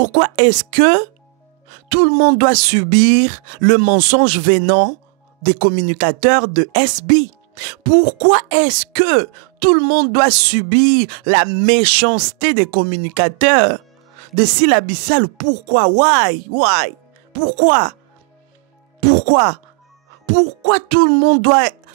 Pourquoi est-ce que tout le monde doit subir le mensonge venant des communicateurs de SB? Pourquoi est-ce que tout le monde doit subir la méchanceté des communicateurs de Sylla-Bissalo? Pourquoi? Why? Pourquoi? Pourquoi tout le monde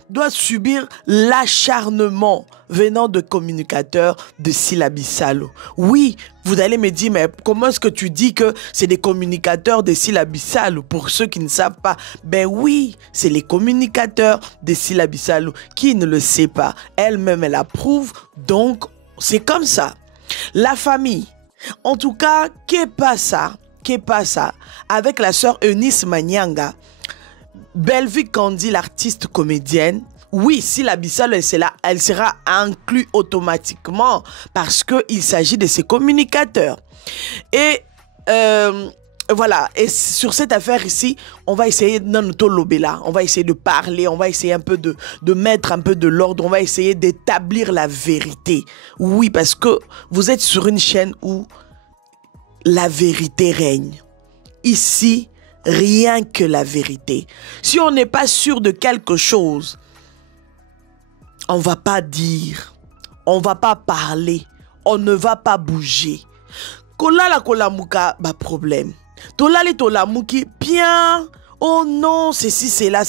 doit subir l'acharnement venant de communicateurs de Sylla-Bissalo? Oui, vous allez me dire, mais comment est-ce que tu dis que c'est des communicateurs de Sylla-Bissalo? Pour ceux qui ne savent pas, ben oui, c'est les communicateurs de Sylla-Bissalo. Qui ne le sait pas? Elle-même, elle approuve, donc c'est comme ça. La famille, en tout cas, qu'est pas ça avec la sœur Eunice Manyanga, Bellevue Kandi, l'artiste comédienne. Oui, Sylla-Bissalo, elle sera inclue automatiquement parce qu'il s'agit de ses communicateurs. Et voilà, et sur cette affaire ici, on va essayer on va essayer de parler, on va essayer un peu de mettre un peu de l'ordre, on va essayer d'établir la vérité. Oui, parce que vous êtes sur une chaîne où la vérité règne. Ici, rien que la vérité. Si on n'est pas sûr de quelque chose, on ne va pas dire, on ne va pas parler, on ne va pas bouger. Kolala kolamuka, ba problème. Tolale tolamuki, bien, oh non, ceci, c'est là.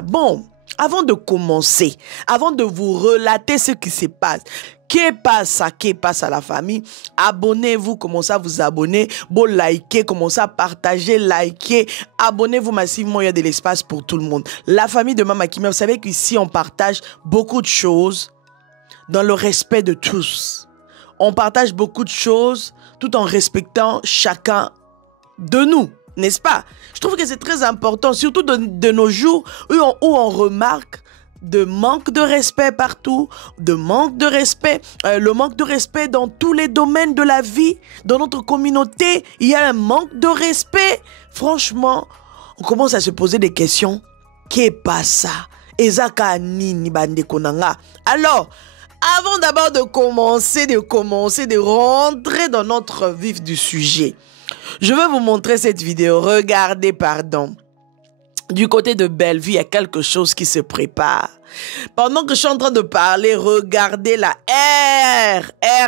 Bon, avant de commencer, avant de vous relater ce qui se passe, qu'est passe à la famille, abonnez-vous, commencez à vous abonner, bon likez, commencez à partager, likez, abonnez-vous massivement, il y a de l'espace pour tout le monde. La famille de Mama Kimia, vous savez qu'ici on partage beaucoup de choses dans le respect de tous. On partage beaucoup de choses tout en respectant chacun de nous, n'est-ce pas? Je trouve que c'est très important, surtout de nos jours où on remarque de manque de respect partout, le manque de respect dans tous les domaines de la vie, dans notre communauté, il y a un manque de respect. Franchement, on commence à se poser des questions. Qu'est pas ça? Ezaka nini bande konanga. Alors, avant d'abord de commencer, de rentrer dans notre vif du sujet, je vais vous montrer cette vidéo. Regardez, pardon. Du côté de Bellevue, il y a quelque chose qui se prépare. Pendant que je suis en train de parler, regardez la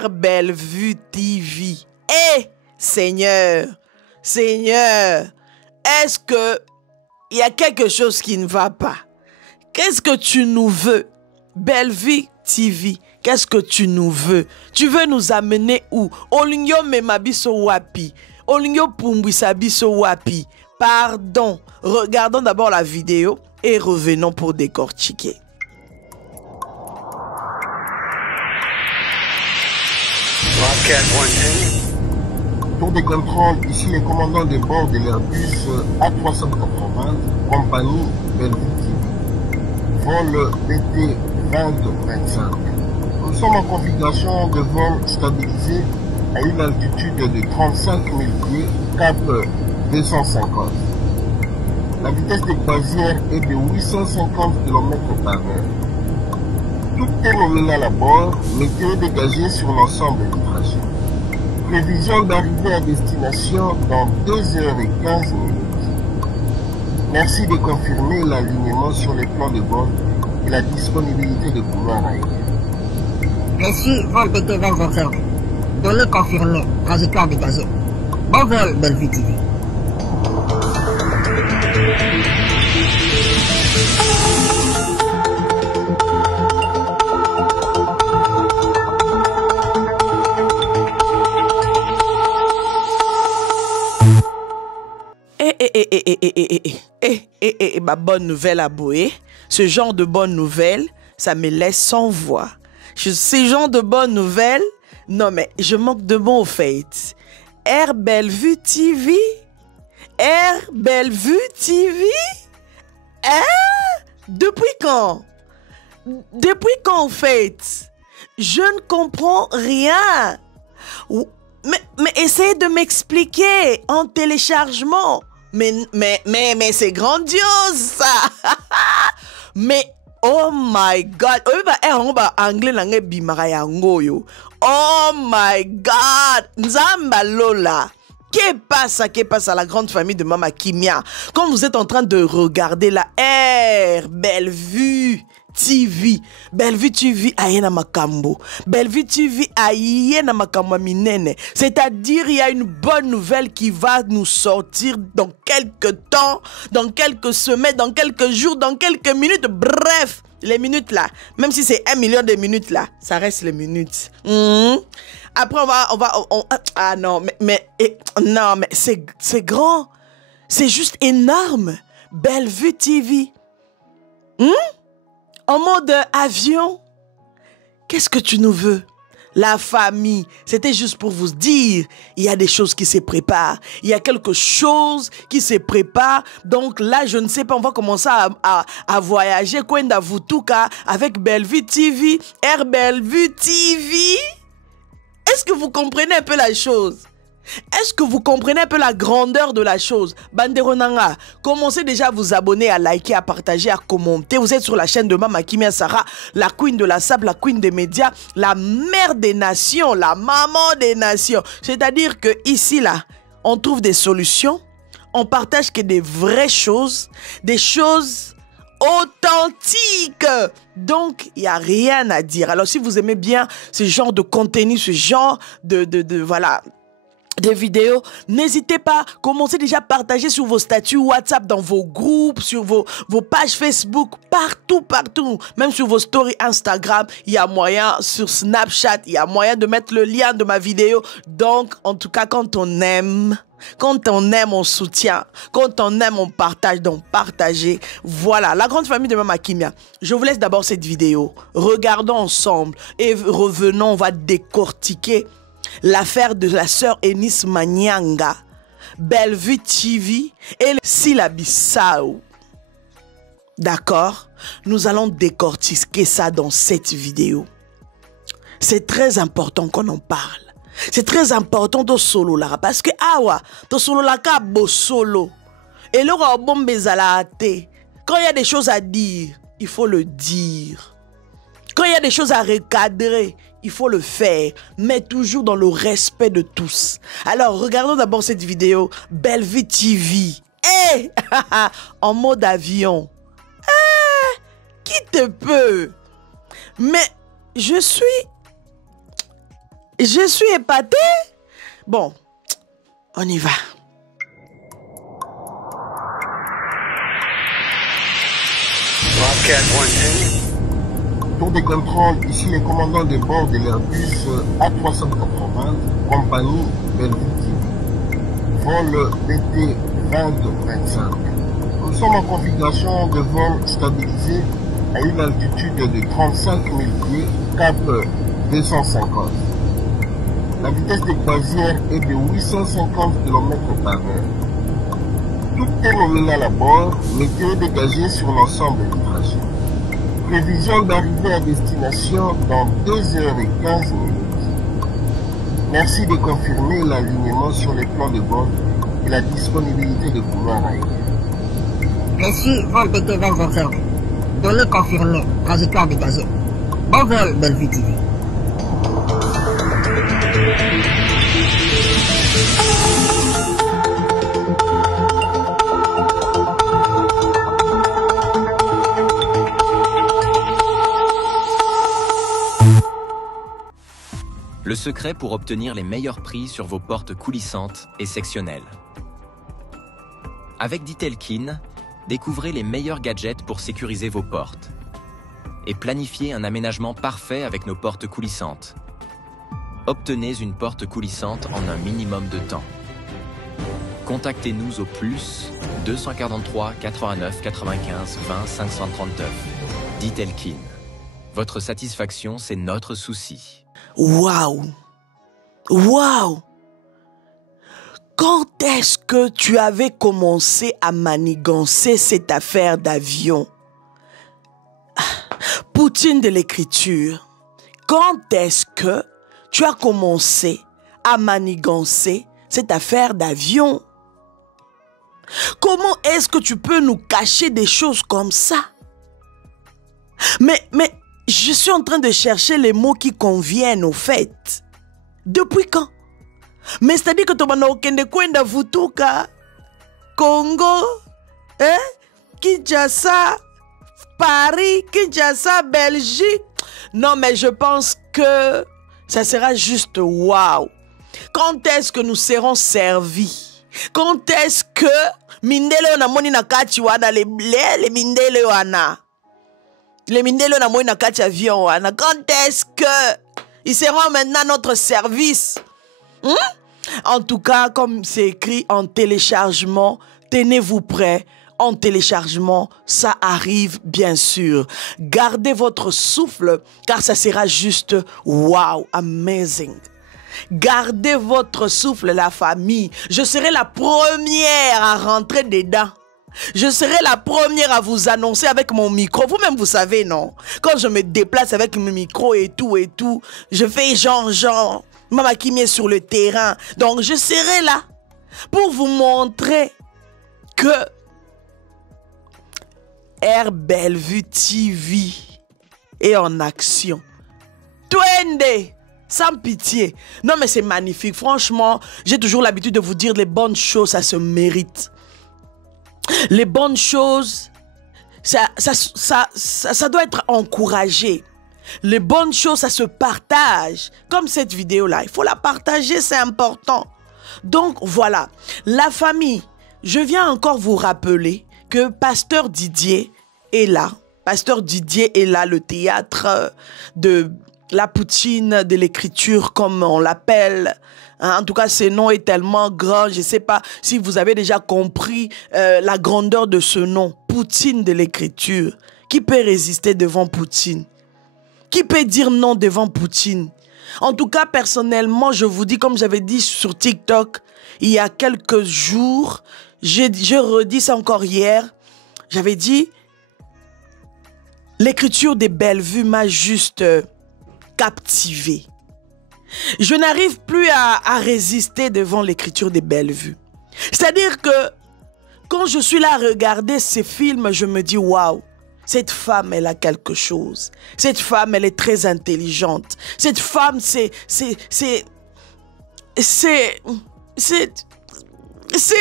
R Bellevue TV. Eh, Seigneur, est-ce que il y a quelque chose qui ne va pas? Qu'est-ce que tu nous veux? Bellevue TV, qu'est-ce que tu nous veux? Tu veux nous amener où? Olingyo memabiso wapi? Olingyo pumbwisa biso wapi? Pardon, regardons d'abord la vidéo et revenons pour décortiquer. Pour des contrôles, ici le commandant de bord de l'Airbus A380, compagnie Bellevue TV, vol BT 2025. Nous sommes en configuration de vol stabilisé à une altitude de 35 000 pieds, cap 250. La vitesse de croisière est de 850 km par heure. Tout est nominal à bord, météo dégagée sur l'ensemble du trajet. Prévision d'arriver à destination dans 2h15. Merci de confirmer l'alignement sur les plans de vol et la disponibilité de couloirs aériens. Reçu vol PT 2025. Données confirmées. Trajectoire dégagée. Bon vol, Bellevue TV. Ma bonne nouvelle à Boé, ce genre de bonne nouvelle, ça me laisse sans voix. Ce genre de bonne nouvelle, non mais je manque de mots au fait. R Bellevue TV? R Bellevue TV? Hein? Depuis quand? Depuis quand en fait? Je ne comprends rien. Mais essayez de m'expliquer en téléchargement. Mais c'est grandiose ça. Mais oh my God. Oh my God. Nzamba Lola. Que passe à la grande famille de Mama Kimia? Quand vous êtes en train de regarder la Bellevue TV. Bellevue TV ayena makambo. Bellevue TV ayena makambo minene. C'est-à-dire, il y a une bonne nouvelle qui va nous sortir dans quelques temps, dans quelques semaines, dans quelques jours, dans quelques minutes. Bref, les minutes là, même si c'est 1 million de minutes là, ça reste les minutes. Après, non, mais c'est grand. C'est juste énorme. Bellevue TV. En mode avion. Qu'est-ce que tu nous veux? La famille, c'était juste pour vous dire, il y a des choses qui se préparent. Il y a quelque chose qui se prépare. Donc là, je ne sais pas, on va commencer à voyager. Kwenda Vutuka avec Bellevue TV, Air Bellevue TV. Est-ce que vous comprenez un peu la chose? Est-ce que vous comprenez un peu la grandeur de la chose? Banderonanga, commencez déjà à vous abonner, à liker, à partager, à commenter. Vous êtes sur la chaîne de Mama Kimia Sarah, la queen de la sable, la queen des médias, la mère des nations, la maman des nations. C'est-à-dire que ici, là, on trouve des solutions, on partage que des vraies choses, des choses authentique. Donc, il n'y a rien à dire. Alors, si vous aimez bien ce genre de contenu, ce genre voilà, des vidéos, n'hésitez pas, commencez déjà à partager sur vos statuts WhatsApp, dans vos groupes, sur vos pages Facebook, partout, même sur vos stories Instagram, il y a moyen, sur Snapchat, il y a moyen de mettre le lien de ma vidéo. Donc, en tout cas, quand on aime, on soutient. Quand on aime, on partage. Donc, partagez. Voilà, la grande famille de Mama Kimia. Je vous laisse d'abord cette vidéo. Regardons ensemble et revenons, on va décortiquer l'affaire de la sœur Eunice Manyanga, Bellevue TV et Sila-Bissau. D'accord? Nous allons décortiquer ça dans cette vidéo. C'est très important qu'on en parle. C'est très important de solo là. Parce que, de solo là, solo. Et là, quand il y a des choses à dire, il faut le dire. Quand il y a des choses à recadrer, il faut le faire, mais toujours dans le respect de tous. Alors, regardons d'abord cette vidéo. Bellevue TV. En mode avion. Qui te peut? Mais je suis épatée. Bon, on y va. Pour des contrôles, ici les commandants de bord de l'Airbus A380, compagnie Bellevue TV, vol BT 2025. Nous sommes en configuration de vol stabilisé à une altitude de 35 000 pieds, cap 250. La vitesse de croisière est de 850 km par heure. Tout est nominal à bord, météo dégagée sur l'ensemble du trajet. Prévision d'arriver à destination dans 2h15. Merci de confirmer l'alignement sur les plans de vol et la disponibilité de couloirs aériens. Reçu vol PT 2025. Données confirmées. Trajectoire dégagée. Bon vol, Bellevue TV. Le secret pour obtenir les meilleurs prix sur vos portes coulissantes et sectionnelles. Avec Ditelkin, découvrez les meilleurs gadgets pour sécuriser vos portes et planifiez un aménagement parfait avec nos portes coulissantes. Obtenez une porte coulissante en un minimum de temps. Contactez-nous au plus 243 89 95 20 539. Ditelkin. Votre satisfaction, c'est notre souci. Waouh! Waouh! Quand est-ce que tu avais commencé à manigancer cette affaire d'avion? Poutine de l'écriture. Quand est-ce que tu as commencé à manigancer cette affaire d'avion? Comment est-ce que tu peux nous cacher des choses comme ça? Mais je suis en train de chercher les mots qui conviennent au fait. Depuis quand? Mais c'est-à-dire que tu vas okende kwenda vutuka, Congo, Kinshasa, Paris, Kinshasa, Belgique. Non, mais je pense que ça sera juste waouh. Quand est-ce que nous serons servis? Quand est-ce que mindele na moni na kati wana les mindele wana, les mindele na moni na kati avion wana, quand est-ce que ils seront maintenant à notre service? En tout cas, comme c'est écrit en téléchargement, tenez-vous prêts. En téléchargement, ça arrive bien sûr. Gardez votre souffle car ça sera juste wow, amazing. Gardez votre souffle, la famille. Je serai la première à rentrer dedans. Je serai la première à vous annoncer avec mon micro. Vous-même, vous savez, non? Quand je me déplace avec mon micro et tout, je fais genre, maman qui m'est sur le terrain. Donc, je serai là pour vous montrer que Air Bellevue TV est en action. Twende, sans pitié. Non, mais c'est magnifique. Franchement, j'ai toujours l'habitude de vous dire les bonnes choses, ça se mérite. Les bonnes choses, ça doit être encouragé. Les bonnes choses, ça se partage. Comme cette vidéo-là, il faut la partager, c'est important. Donc, voilà. La famille, je viens encore vous rappeler que Pasteur Didier est là. Pasteur Didier est là, le théâtre de la poutine de l'écriture, comme on l'appelle. En tout cas, ce nom est tellement grand. Je ne sais pas si vous avez déjà compris la grandeur de ce nom. Poutine de l'écriture. Qui peut résister devant Poutine? Qui peut dire non devant Poutine? En tout cas, personnellement, je vous dis, comme j'avais dit sur TikTok, il y a quelques jours, je redis ça encore hier, j'avais dit, l'écriture des Bellevue m'a juste captivé. Je n'arrive plus à résister devant l'écriture des Bellevue. C'est-à-dire que quand je suis là à regarder ces films, je me dis, waouh, cette femme, elle a quelque chose. Cette femme, elle est très intelligente. Cette femme, c'est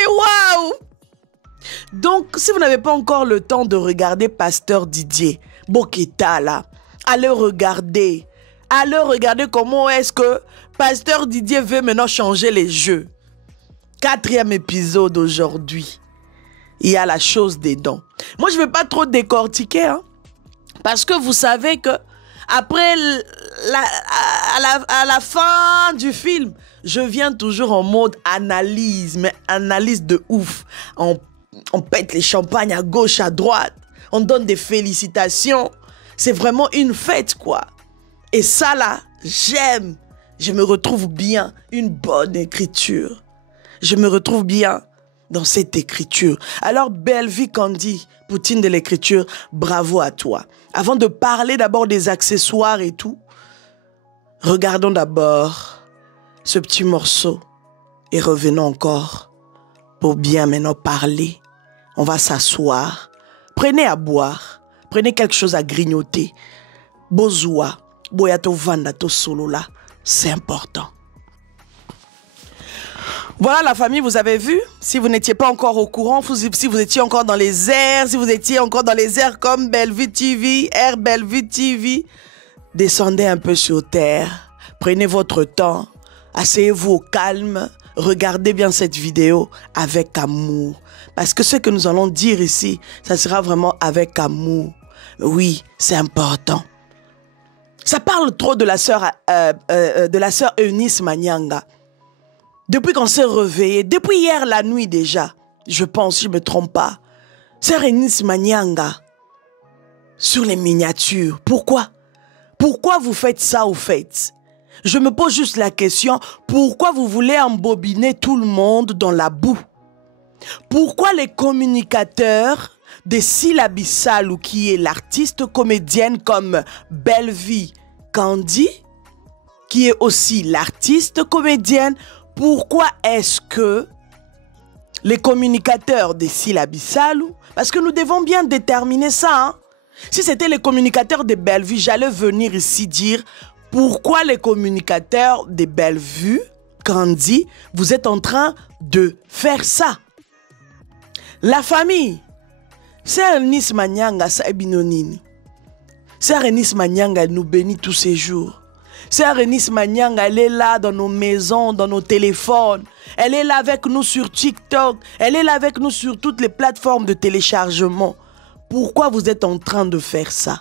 waouh! Donc, si vous n'avez pas encore le temps de regarder Pasteur Didier Boketa, là, allez regarder. Allez regarder comment est-ce que Pasteur Didier veut maintenant changer les jeux. 4e épisode aujourd'hui. Il y a la chose des dons. Moi, je ne vais pas trop décortiquer, hein, parce que vous savez que après, à la fin du film, je viens toujours en mode analyse, mais analyse de ouf. On pète les champagnes à gauche, à droite. On donne des félicitations. C'est vraiment une fête, quoi. Et ça, là, j'aime. Je me retrouve bien. Une bonne écriture. Je me retrouve bien dans cette écriture. Alors, Bellevue Candy, Poutine de l'écriture, bravo à toi. Avant de parler d'abord des accessoires et tout, regardons d'abord ce petit morceau et revenons encore pour bien maintenant parler. On va s'asseoir. Prenez à boire. Prenez quelque chose à grignoter. Bozoua, boyato vanda to solo là, c'est important. Voilà la famille, vous avez vu, si vous n'étiez pas encore au courant, si vous étiez encore dans les airs, si vous étiez encore dans les airs comme Bellevue TV, Air Bellevue TV, descendez un peu sur terre, prenez votre temps, asseyez-vous au calme, regardez bien cette vidéo avec amour. Parce que ce que nous allons dire ici, ça sera vraiment avec amour. Oui, c'est important. Ça parle trop de la sœur Eunice Manyanga. Depuis qu'on s'est réveillé, depuis hier la nuit déjà, je pense, je ne me trompe pas, sœur Eunice Manyanga, sur les miniatures, pourquoi? Pourquoi vous faites ça au fait? Je me pose juste la question, pourquoi vous voulez embobiner tout le monde dans la boue? Pourquoi les communicateurs de Syllabi Salou, qui est l'artiste comédienne comme Bellevue Candy, qui est aussi l'artiste comédienne, pourquoi est-ce que les communicateurs de Syllabi Salou, parce que nous devons bien déterminer ça, hein? Si c'était les communicateurs de Bellevue, j'allais venir ici dire pourquoi les communicateurs de Bellevue Kandi, vous êtes en train de faire ça. La famille. Sœur Eunice Manyanga, ça est binonini. Sœur Eunice Manyanga nous bénit tous ces jours. Sœur Eunice Manyanga, elle est là dans nos maisons, dans nos téléphones. Elle est là avec nous sur TikTok. Elle est là avec nous sur toutes les plateformes de téléchargement. Pourquoi vous êtes en train de faire ça?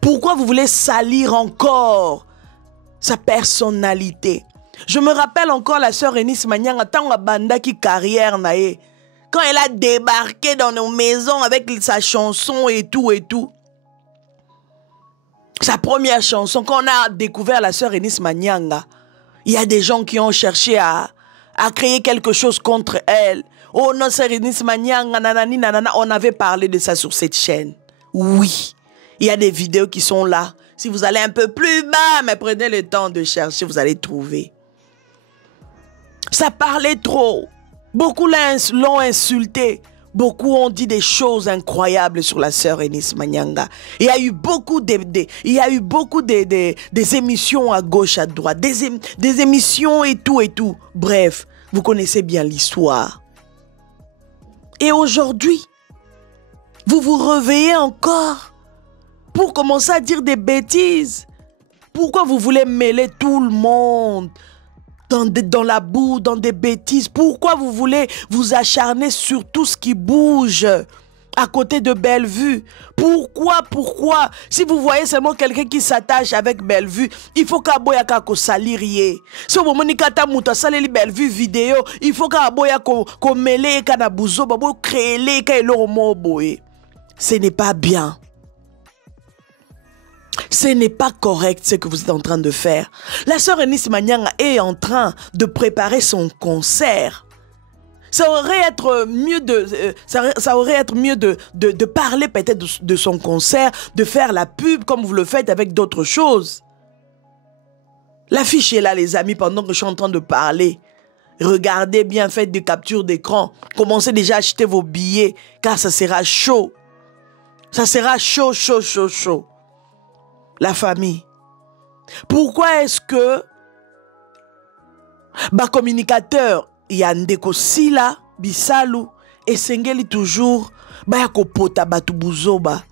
Pourquoi vous voulez salir encore sa personnalité? Je me rappelle encore la sœur Eunice Manyanga, tant à banda qui carrière nae. Quand elle a débarqué dans nos maisons avec sa chanson et tout et tout. Sa première chanson, quand on a découvert la sœur Eunice Manyanga, il y a des gens qui ont cherché à créer quelque chose contre elle. Oh non, sœur Eunice Manyanga, nanani, nanana, on avait parlé de ça sur cette chaîne. Oui, il y a des vidéos qui sont là. Si vous allez un peu plus bas, mais prenez le temps de chercher, vous allez trouver. Ça parlait trop. Beaucoup l'ont insulté. Beaucoup ont dit des choses incroyables sur la sœur Eunice Manyanga. Il y a eu beaucoup des émissions à gauche, à droite, des émissions et tout et tout. Bref, vous connaissez bien l'histoire. Et aujourd'hui, vous vous réveillez encore pour commencer à dire des bêtises. Pourquoi vous voulez mêler tout le monde dans la boue, dans des bêtises? Pourquoi vous voulez vous acharner sur tout ce qui bouge à côté de Bellevue? Pourquoi? Si vous voyez seulement quelqu'un qui s'attache avec Bellevue, il faut qu'à boya ko salirier. Si vous voyez kata muta saleli Bellevue vidéo, il faut qu'à boya ko mêler kana buzo babo créer les ka elo mo boye. Ce n'est pas bien. Ce n'est pas correct ce que vous êtes en train de faire. La sœur Eunice Manyanga est en train de préparer son concert. Ça aurait être mieux de parler peut-être de son concert, de faire la pub comme vous le faites avec d'autres choses. L'affiche est là, les amis, pendant que je suis en train de parler. Regardez bien, faites des captures d'écran. Commencez déjà à acheter vos billets, car ça sera chaud. Ça sera chaud, chaud, chaud, chaud. La famille. Pourquoi est-ce que communicateur Yandeko Sila Bisalu esengeli toujours kopota batu buzoba,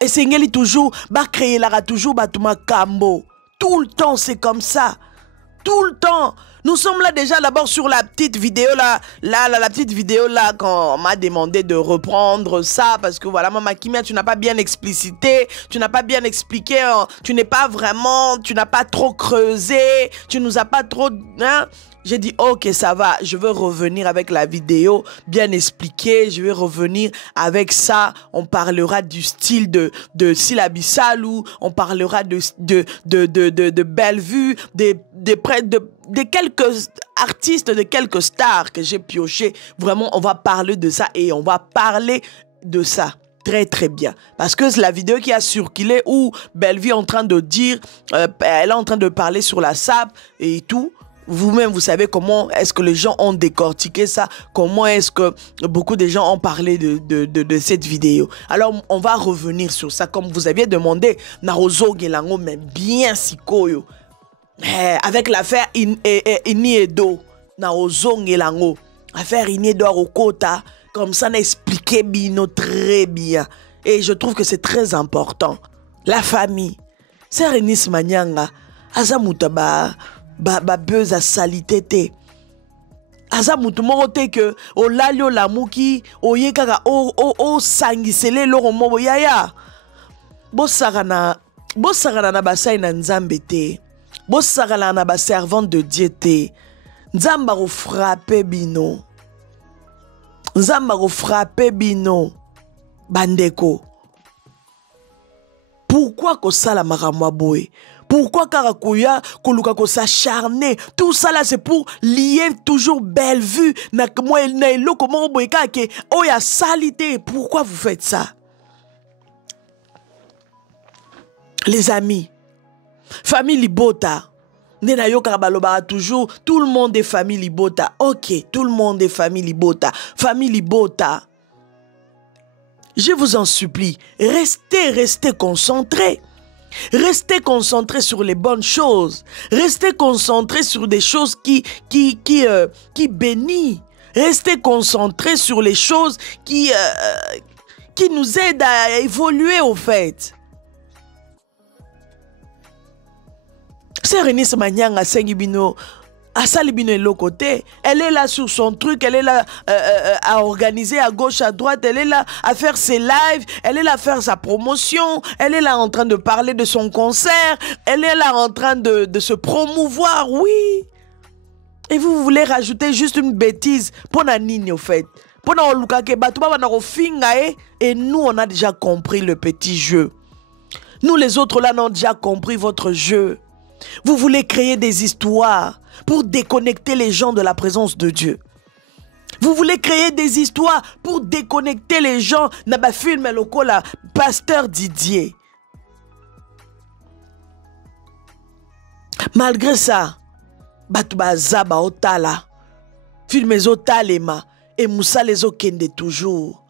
esengeli toujours créer la toujours batuma kambo. Tout le temps c'est comme ça. Tout le temps. Nous sommes là déjà d'abord sur la petite vidéo là, la petite vidéo là, quand on m'a demandé de reprendre ça parce que voilà, Maman Kimia, tu n'as pas bien explicité, tu n'as pas bien expliqué, hein, tu n'as pas trop creusé, tu nous as pas trop, hein. J'ai dit, ok, ça va, je veux revenir avec la vidéo bien expliquée, je vais revenir avec ça, on parlera du style de Sylla Salou, on parlera de Bellevue, de quelques artistes, de quelques stars que j'ai pioché. Vraiment, on va parler de ça et on va parler de ça. Très très bien. Parce que c'est la vidéo qui a circulé où Bellevue est en train de dire, elle est en train de parler sur la SAP et tout. Vous-même, vous savez comment est-ce que les gens ont décortiqué ça, comment est-ce que beaucoup de gens ont parlé de cette vidéo. Alors, on va revenir sur ça, comme vous aviez demandé, Narozo Gelango, mais bien sikoyo. Avec l'affaire Iniedo, Narozo Gelango, affaire Iniedo Arokota, comme ça, on a expliqué Bino très bien. Et je trouve que c'est très important. La famille, Sœur Eunice Manyanga, Azamutaba, buzz à salité. Aza mutu moko te que o lalio la muki o yekaka o sangisele loro mobo yaya. Bosarana na basai na nzambe te. Bosarana na ba servante de Dieu te. Nzamba ko frapper bino. Nzamba ko frapper bino. Bandeko. Pourquoi ko sala makamwa boy? Pourquoi Karakuya, Koluka ko s'acharner? Tout ça là c'est pour lier toujours Bellevue. Pourquoi vous faites ça? Les amis, famille Libota. Toujours, tout le monde est famille Libota. Ok, tout le monde est famille Libota. Famille Libota. Je vous en supplie, restez concentrés. Restez concentrés sur les bonnes choses. Restez concentrés sur des choses qui bénissent. Restez concentrés sur les choses qui nous aident à évoluer au fait. Sœur Eunice Manyanga Sengibino, à Salibino de l'autre côté, elle est là sur son truc, elle est là à organiser à gauche, à droite, elle est là à faire ses lives, elle est là à faire sa promotion, elle est là en train de parler de son concert, elle est là en train de se promouvoir, oui. Et vous voulez rajouter juste une bêtise pour la nigne au fait. Et nous, on a déjà compris le petit jeu. Nous, les autres là, on a déjà compris votre jeu. Vous voulez créer des histoires pour déconnecter les gens de la présence de Dieu. Vous voulez créer des histoires pour déconnecter les gens. Naba film lokola Pasteur Didier. Malgré ça, batuba zaba otala, film otalema et Moussa les okende toujours.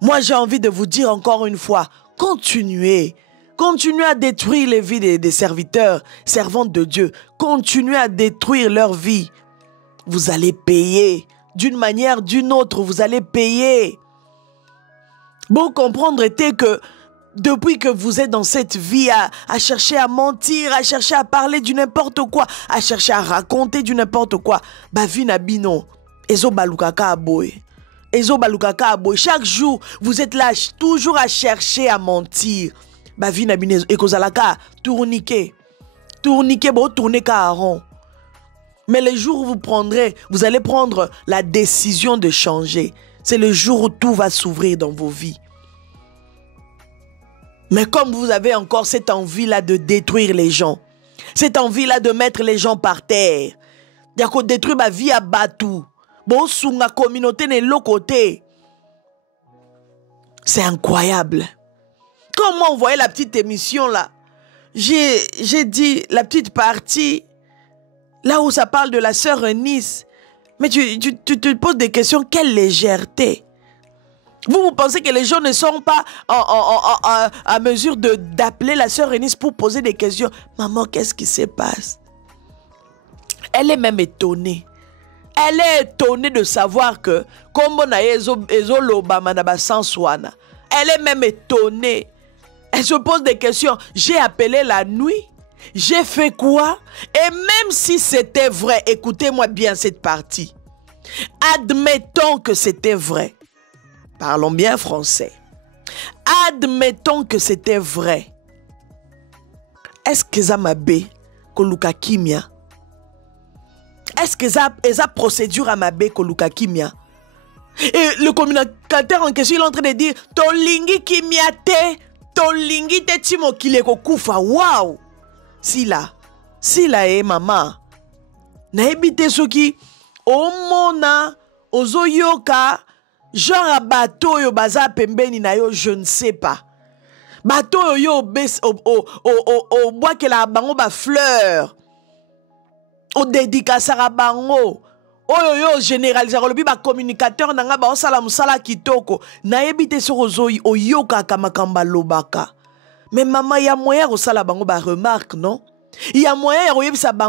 Moi j'ai envie de vous dire encore une fois, continuez. Continuez à détruire les vies des serviteurs, servantes de Dieu. Continuez à détruire leur vie. Vous allez payer. D'une manière, d'une autre, vous allez payer. Bon, comprendre était que depuis que vous êtes dans cette vie à chercher à mentir, à chercher à parler du n'importe quoi, à chercher à raconter du n'importe quoi, bah vie na bino, ezo balukaka aboy. Ezo balukaka aboy. Chaque jour, vous êtes là toujours à chercher à mentir. Ba vie na bino ekozalaka tourniquer. Tourniquer bo tourner ka rond. Mais le jour où vous allez prendre la décision de changer. C'est le jour où tout va s'ouvrir dans vos vies. Mais comme vous avez encore cette envie-là de détruire les gens, cette envie-là de mettre les gens par terre, d'ako détruire ma vie à Batou, bon sunga communauté n'est l'autre côté. C'est incroyable. Comment on voyait la petite émission là? J'ai dit la petite partie, là où ça parle de la sœur Eunice. Mais tu te poses des questions, quelle légèreté. Vous pensez que les gens ne sont pas à mesure d'appeler la sœur Eunice pour poser des questions. Maman, qu'est-ce qui se passe? Elle est même étonnée. Elle est étonnée de savoir que, comme on a elle est même étonnée. Elle se pose des questions. J'ai appelé la nuit. J'ai fait quoi? Et même si c'était vrai, écoutez-moi bien cette partie. Admettons que c'était vrai. Parlons bien français. Admettons que c'était vrai. Est-ce que ça m'a bé koluka kimia? Est-ce que ça procédure à ma bé koluka kimia? Et le communicateur en question il est en train de dire Tolingi kimia te, tolingi te timo kileko kufa. Waouh! Si là, maman, na ebite soki omona ozoyoka genre à bateau yo baza pembeni na yo, je ne sais pas. Bateau yo au bois que la bango ba fleur. Au dédicacera bango. Yo généraliser le ba communicateur nanga ba osala musala kitoko. Na ebite so ozoyi oyoka kamakamba lobaka. Mais maman, il y a moyen de faire des remarques, non? Il y a moyen de faire des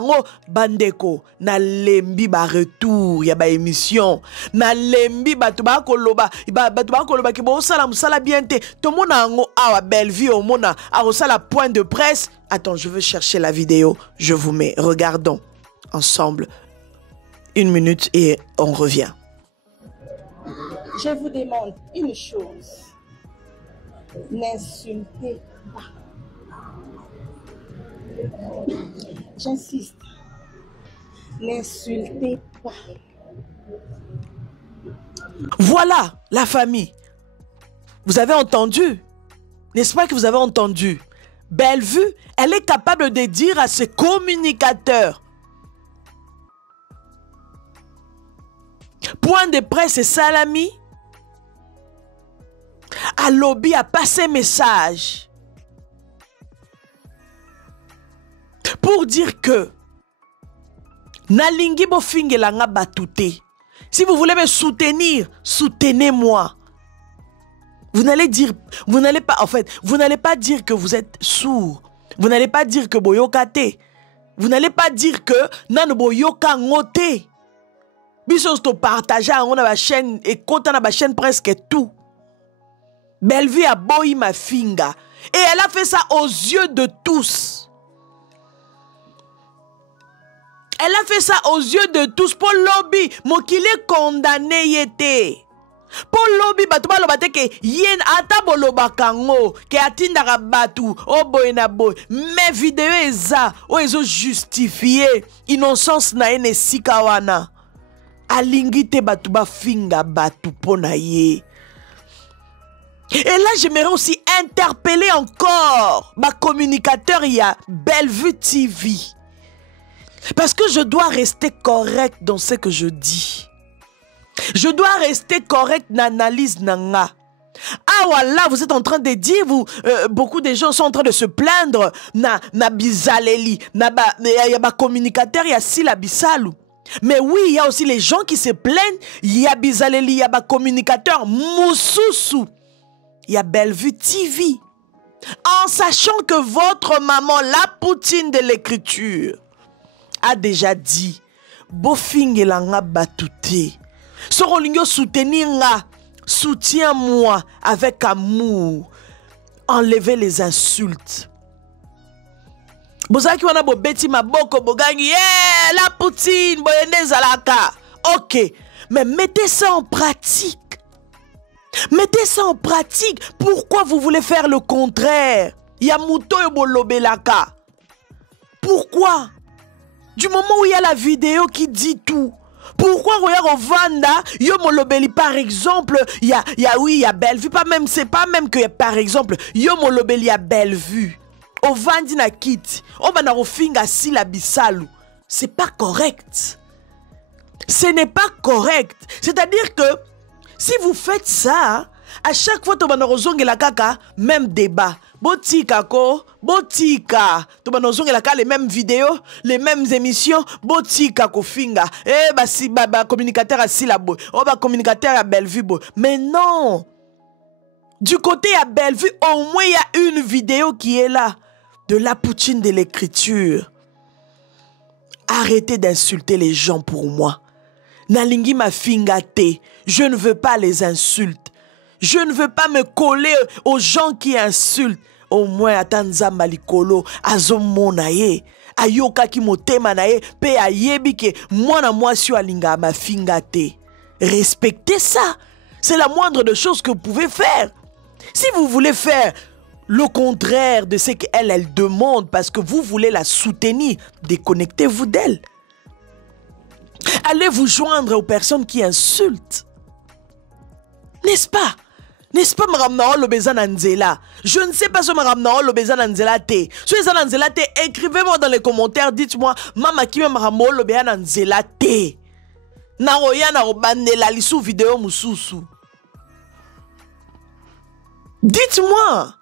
bandeko. Na lembi ba retour, il y a ba émission. Na lembi ba tuba koloba, ba koloba ki bo sala musala bien te. Tout le monde a awa belle vie au monde a sala point de presse. Attends, je veux chercher la vidéo. Je vous mets. Regardons ensemble 1 minute et on revient. Je vous demande une chose. N'insultez pas. J'insiste. N'insultez pas. Voilà la famille. Vous avez entendu? N'est-ce pas que vous avez entendu? Bellevue, elle est capable de dire à ses communicateurs. Point de presse et salami. À lobby a passé message pour dire que nalingi bo fingelanga batouté. Si vous voulez me soutenir, soutenez-moi. Vous n'allez pas dire que vous êtes sourd. Vous n'allez pas dire que boyoka te. Vous n'allez pas dire que nan boyoka ngote. Bisos to partager on a ma chaîne et compte na ma chaîne presque tout. Bellevue a boyi ma finga et elle a fait ça aux yeux de tous. Elle a fait ça aux yeux de tous. Pour lobby, mon qu'il est condamné yete. Pour lobby, bato ba lobate ke yen ata boloba kango ke atindaka batu o boy na boy. Mais vidéo eza o ezo justifier innocence na ene sika wana. Alingi te batu ba finga batu pona ye. Et là, j'aimerais aussi interpeller encore ma communicateur, il y a Bellevue TV. Parce que je dois rester correct dans ce que je dis. Je dois rester correct dans l'analyse nanga. Ah voilà, vous êtes en train de dire, beaucoup de gens sont en train de se plaindre. Na bizaleli, y a communicateur, il y a Sila Bisalou. Mais oui, il y a aussi les gens qui se plaignent. Il y a bizaleli, il y a communicateur, Moussousou. Il y a Bellevue TV. En sachant que votre maman, la poutine de l'écriture, a déjà dit, Bofingelanga batouté. Sorolingyo soutenir nga, soutiens-moi avec amour. Enlevez les insultes. Bozaki wana bo beti maboko bogangi, la poutine, boyende zalaka. Ok, mais mettez ça en pratique. Mettez ça en pratique. Pourquoi vous voulez faire le contraire? Yamuto yobolobelaka. Pourquoi? Du moment où il y a la vidéo qui dit tout. Pourquoi regarde Vanda, yo molobeli par exemple, il y a Bellevue, c'est pas même que par exemple, yo molobeli a Bellevue. Au Vandi na kit, on va na rofinga si la bisalu. C'est pas correct. Ce n'est pas correct. C'est-à-dire que si vous faites ça, à chaque fois, tu vas la kaka, même débat. Botika ko, botika. Tu vas les mêmes vidéos, les mêmes émissions. Botika ko finga. Si communicateur à Silabo, communicateur à Bellevue. Mais non. Du côté à Bellevue, au moins il y a une vidéo qui est là. De la poutine de l'écriture. Arrêtez d'insulter les gens pour moi. Nalingi ma fingate. Je ne veux pas les insultes. Je ne veux pas me coller aux gens qui insultent. Au moins, atanzamba likolo, azomona ye, ayoka ki motema na ye, pe ayebi ke mwana mwasi alinga ma fingate. Respectez ça. C'est la moindre des choses que vous pouvez faire. Si vous voulez faire le contraire de ce qu'elle demande parce que vous voulez la soutenir, déconnectez-vous d'elle. Allez vous joindre aux personnes qui insultent. N'est-ce pas? N'est-ce pas Maramnao Lobezananzela? Je ne sais pas si Maramnao Lobezananzela te. Si Lobezananzela te, écrivez-moi dans les commentaires, dites-moi, Mama qui me Maramnao Lobezananzela te. Naroya narobandela lisou vidéo mususu. Dites-moi,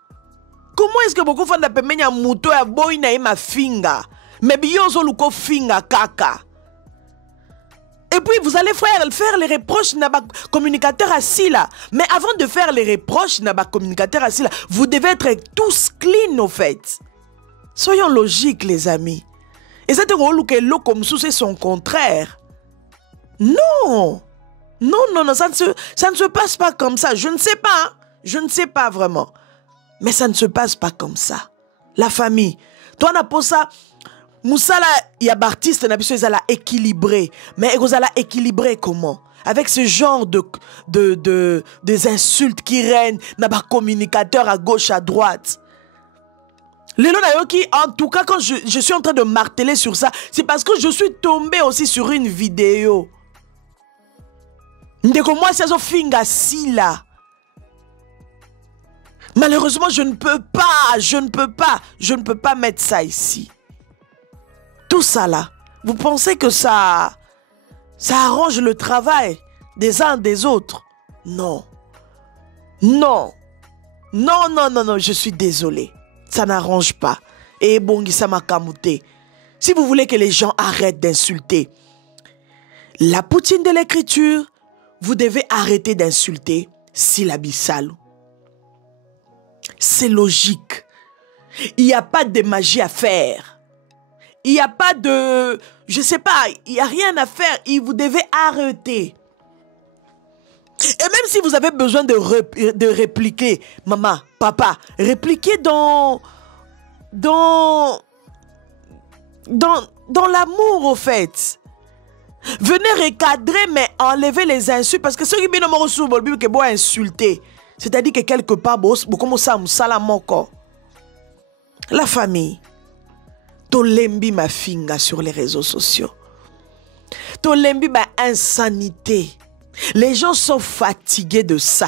comment est-ce que beaucoup font d'apemenya muto ya boy na ma finga? Mais biyozo luko finga kaka. Et puis vous allez faire les reproches na ba communicateur assis là. Mais avant de faire les reproches na ba communicateur assis là, vous devez être tous clean au fait. Soyons logiques les amis. Et ça te rôle que l'eau comme sous c'est son contraire. Non. Non, ça ne se passe pas comme ça. Je ne sais pas. Hein? Je ne sais pas vraiment. Mais ça ne se passe pas comme ça. La famille. Toi, on a pour ça. Moussala, il y a artiste, on a besoin de équilibrer. Mais vous allez équilibrer comment? Avec ce genre des insultes qui règnent, n'a pas communicateur à gauche, à droite. Lélo Nayoki, en tout cas, quand je suis en train de marteler sur ça, c'est parce que je suis tombé aussi sur une vidéo. Ndeko moi, c'est un finga si là. Malheureusement, je ne peux pas mettre ça ici. Tout ça là, vous pensez que ça arrange le travail des uns des autres? Non. Non, je suis désolé. Ça n'arrange pas. Et bon, ça m'a camouté. Si vous voulez que les gens arrêtent d'insulter la poutine de l'écriture, vous devez arrêter d'insulter Sila Bisalou. C'est logique. Il n'y a pas de magie à faire. Il n'y a pas de... Je sais pas, il n'y a rien à faire. Vous devez arrêter. Et même si vous avez besoin de répliquer, maman, papa, répliquez dans l'amour, au fait. Venez recadrer, mais enlevez les insultes. Parce que ceux qui vont insulter, c'est-à-dire que quelque part, la famille, tolembi ma finga sur les réseaux sociaux. Tolembi ma insanité. Les gens sont fatigués de ça.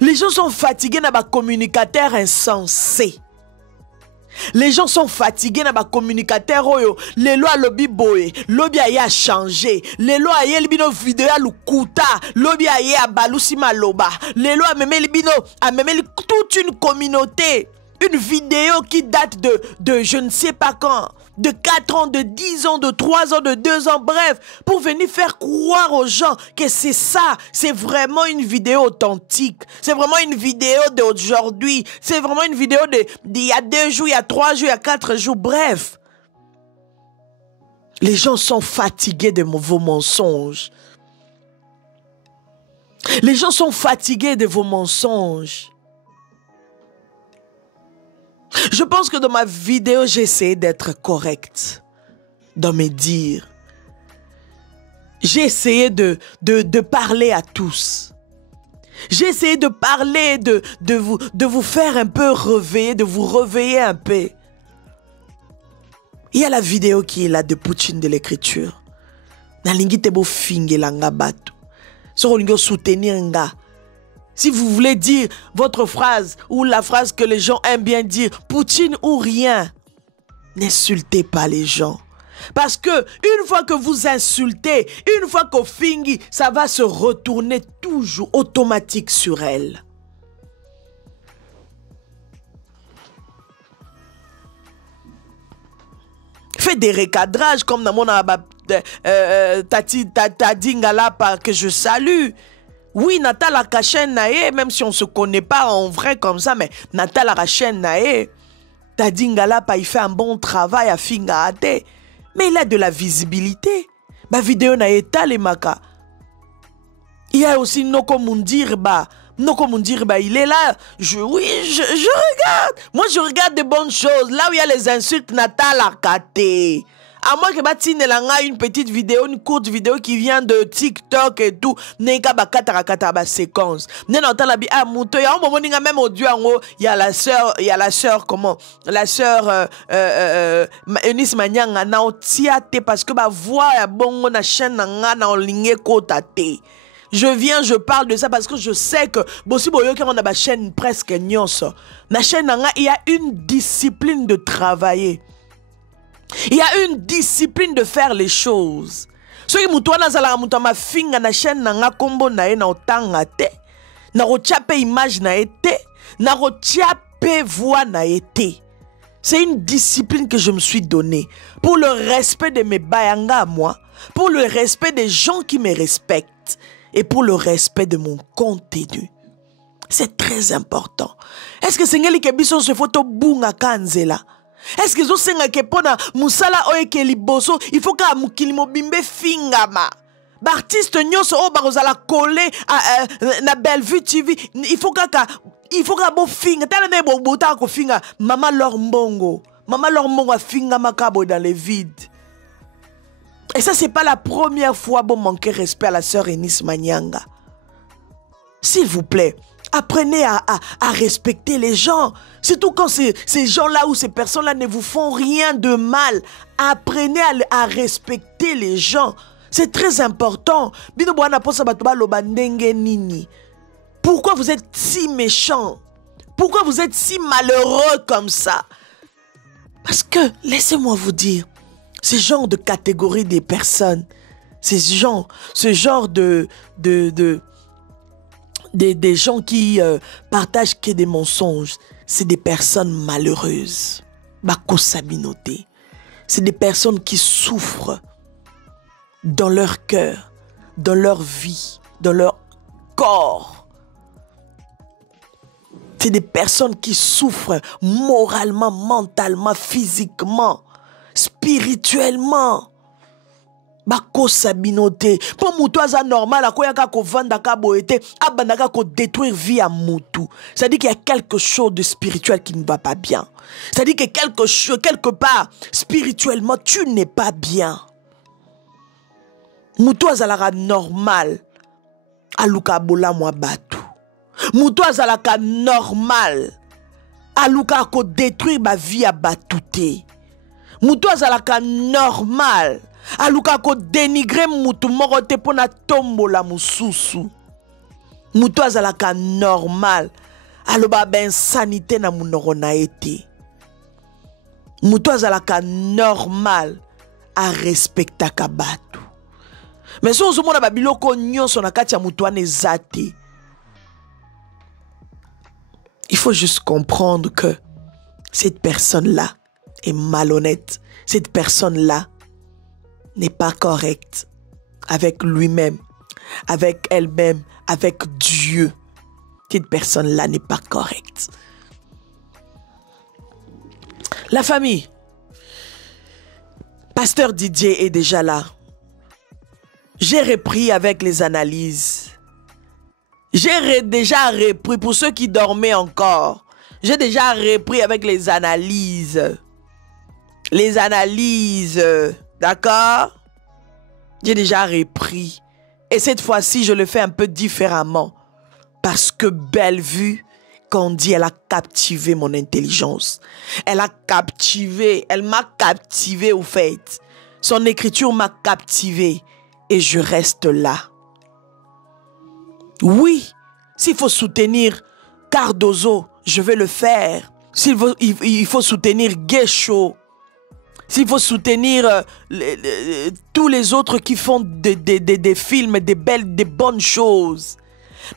Les gens sont fatigués de ma communicateur insensé. Les gens sont fatigués de ma communicateur oyo. Les lois lobby boy, lobby a changé. Les lois a libino vidéo à lukuta, lobby a balusi maloba. Les lois a même toute une communauté. Une vidéo qui date de je ne sais pas quand, de 4 ans, de 10 ans, de 3 ans, de 2 ans, bref, pour venir faire croire aux gens que c'est ça, c'est vraiment une vidéo authentique, c'est vraiment une vidéo d'aujourd'hui, c'est vraiment une vidéo d'il y a 2 jours, il y a 3 jours, il y a 4 jours, bref. Les gens sont fatigués de vos mensonges. Les gens sont fatigués de vos mensonges. Je pense que dans ma vidéo, j'ai essayé d'être correcte dans mes dires. J'ai essayé de parler à tous. J'ai essayé de parler, de vous faire un peu réveiller, de vous réveiller un peu. Il y a la vidéo qui est là de Poutine de l'écriture. Nalingi tebo finge langa batu. So lingo soutenir nga. Si vous voulez dire votre phrase ou la phrase que les gens aiment bien dire, Poutine ou rien, n'insultez pas les gens. Parce que une fois que vous insultez, une fois qu'au fingi, ça va se retourner toujours automatique sur elle. Faites des recadrages comme dans mon Tati Ngala que je salue. Oui, Natal Akachen Nae, même si on ne se connaît pas en vrai comme ça, mais Natal Akachen Nae, Tati Ngala, il fait un bon travail à Finga Ate. Mais il a de la visibilité. Ma vidéo Nae Talemaka. Il y a aussi Noko Mundirba. Noko Mundirba, il est là. Je regarde. Moi, je regarde des bonnes choses. Là où il y a les insultes, Natal Akate. À moins que Batine langa une petite vidéo, une courte vidéo qui vient de TikTok et tout. Neka bakata ba séquence. Nenanta la bi a muto ya moment ninga même audio ango, il y a la sœur comment? La sœur Eunice Manyanga na otiate parce que ba voix ya bongo na chaîne nga na olinge kota te. Je viens, je parle de ça parce que je sais que Bossi Boyo qui on a ma chaîne presque nyonso. Na chaîne nga il y a une discipline de travailler. Il y a une discipline de faire les choses. Ce qui moutoua zala moutama finga na chaîne na nga kombo na e na otanga te, na rochape image na ete, na rochape voix na ete. C'est une discipline que je me suis donnée pour le respect de mes bayanga à moi, pour le respect des gens qui me respectent et pour le respect de mon contenu. C'est très important. Est-ce que c'est ngeli kebiso se photo bunga kanzela? Est-ce que vous avez que pona musala oeke liboso il faut que mukili mobimbe fingama l'artiste nyonso o barozala coller na Bellevue TV il faut que bo finga tala ne bo bota ko finga Maman Laure Mbongo a finga makabo dans les vides. Et ça c'est pas la première fois bon manquer respect à la sœur Eunice Manyanga. S'il vous plaît, apprenez à respecter les gens. Surtout quand ces gens-là ou ces personnes-là ne vous font rien de mal. Apprenez à respecter les gens. C'est très important. Pourquoi vous êtes si méchant? Pourquoi vous êtes si malheureux comme ça? Parce que, laissez-moi vous dire, ce genre de catégorie des personnes, ce genre des gens qui partagent que des mensonges, c'est des personnes malheureuses. Bakosabinoté. C'est des personnes qui souffrent dans leur cœur, dans leur vie, dans leur corps. C'est des personnes qui souffrent moralement, mentalement, physiquement, spirituellement. Bako sabinote. Pour moutou aza normal, à quoi yaka ko vanda ka boete, abandaka ko détruire vie à moutou. Ça dit qu'il y a quelque chose de spirituel qui ne va pas bien. Ça dit que quelque part, spirituellement, tu n'es pas bien. Moutou azalara normal. Aluka bola mwa batu. Moutou azalaka normal. Aluka ko détruire ma vie à batouté. Moutou azalaka normal. Aluka ko dénigrer moutou morote pona tombola mususu. Moutou azalaka normal. Aloba ben sanité na munoro na ete. Moutou azalaka normal. A respecta kabatu. Mais si on se montre à biloko nyonso na kati ya moutou ane zate. Il faut juste comprendre que cette personne-là est malhonnête. Cette personne-là n'est pas correcte avec lui-même, avec elle-même, avec Dieu. Cette personne-là n'est pas correcte. La famille. Pasteur Didier est déjà là. J'ai repris avec les analyses. J'ai déjà repris, pour ceux qui dormaient encore, j'ai déjà repris avec les analyses. Les analyses, d'accord? J'ai déjà repris. Et cette fois-ci, je le fais un peu différemment. Parce que Bellevue, Candy, elle a captivé mon intelligence. Elle a captivé, elle m'a captivé au fait. Son écriture m'a captivé. Et je reste là. Oui, s'il faut soutenir Cardozo, je vais le faire. Il faut soutenir Guécho. S'il faut soutenir tous les autres qui font des films, des bonnes choses.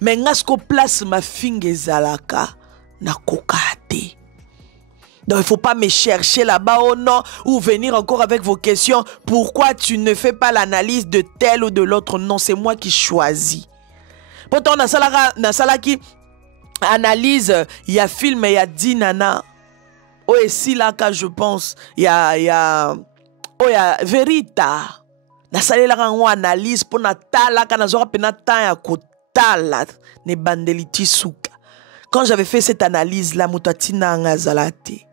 Mais ngasko place ma finge zalaka na kokate. Donc il ne faut pas me chercher là-bas, oh non, ou venir encore avec vos questions. Pourquoi tu ne fais pas l'analyse de tel ou de l'autre? Non, c'est moi qui choisis. Pourtant, on a ça qui analyse, il y a film, il y a dinana. Oh, et si là, quand je pense, il y a Verita. Na sala la on analyse pour na tala kana zora pena temps ya kotala ne bandeliti souka. Quand j'avais fait cette analyse là, mutatina ngazalate.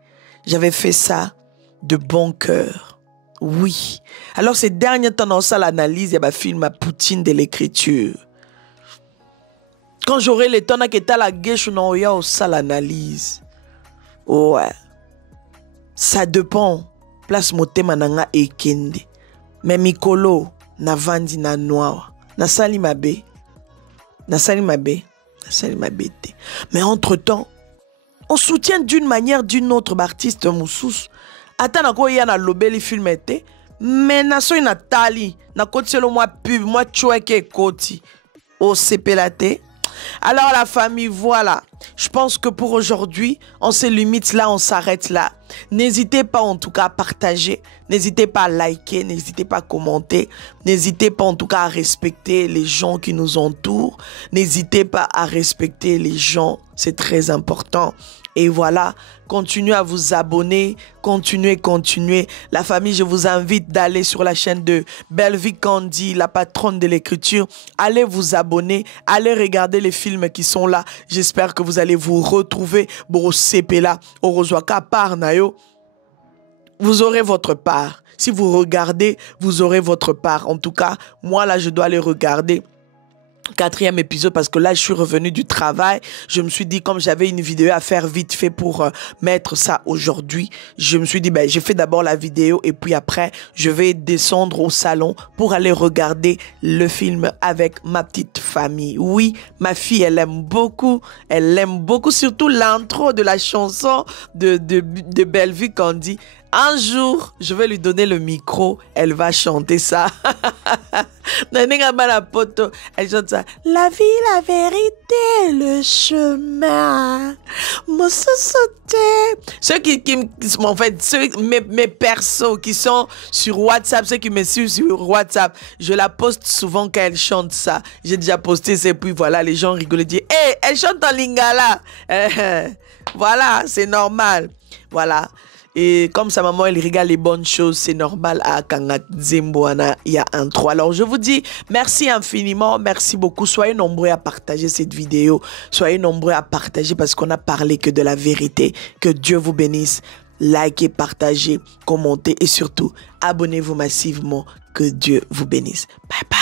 J'avais fait ça de bon cœur. Oui. Alors ces derniers temps, dans ça l'analyse, il y a un film à Poutine de l'écriture. Quand j'aurai le temps, il y a la guêche, il y a aussi l'analyse. Ouais. Ça dépend. Place mon thème nanga ekende. Mais Mikolo, na vandi na noir. Na sali mabe. Na sali mabe. Na sali mabe. Mais entre-temps, on soutient d'une manière d'une autre artiste Moussous. Attends, na ko ya na lobeli film été, mais na so na tali, na koti le moi pub, moi choueke koti. O sepelate. Alors la famille, voilà. Je pense que pour aujourd'hui, on se limite là, on s'arrête là. N'hésitez pas en tout cas à partager, n'hésitez pas à liker, n'hésitez pas à commenter, n'hésitez pas en tout cas à respecter les gens qui nous entourent, n'hésitez pas à respecter les gens, c'est très important. Et voilà, continuez à vous abonner, continuez. La famille, je vous invite d'aller sur la chaîne de Bellevue Candy, la patronne de l'écriture. Allez vous abonner, allez regarder les films qui sont là. J'espère que vous allez vous retrouver. Borosepela, Orozwaka, Parnayo. Vous aurez votre part. Si vous regardez, vous aurez votre part. En tout cas, moi là, je dois aller regarder 4e épisode parce que là je suis revenu du travail. Je me suis dit, comme j'avais une vidéo à faire vite fait pour mettre ça aujourd'hui, je me suis dit ben j'ai fait d'abord la vidéo et puis après je vais descendre au salon pour aller regarder le film avec ma petite famille. Oui, ma fille elle aime beaucoup surtout l'intro de la chanson de Bellevue Candy. Un jour, je vais lui donner le micro, elle va chanter ça. La poto, elle chante ça. La vie, la vérité, le chemin. Ceux qui en fait, mes persos qui sont sur WhatsApp, ceux qui me suivent sur WhatsApp, je la poste souvent quand elle chante ça. J'ai déjà posté ça et puis voilà, les gens rigolent, disent, hey, elle chante en lingala. Voilà, c'est normal. Voilà. Et comme sa maman, elle regarde les bonnes choses, c'est normal à Kangat Zimboana, il y a un 3. Alors, je vous dis merci infiniment, merci beaucoup. Soyez nombreux à partager cette vidéo. Soyez nombreux à partager parce qu'on a parlé que de la vérité. Que Dieu vous bénisse. Likez, partagez, commentez et surtout, abonnez-vous massivement. Que Dieu vous bénisse. Bye bye.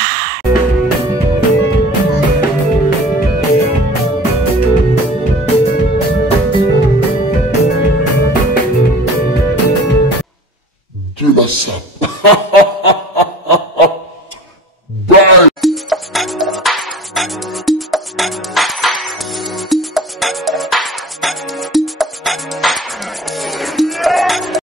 De la salle.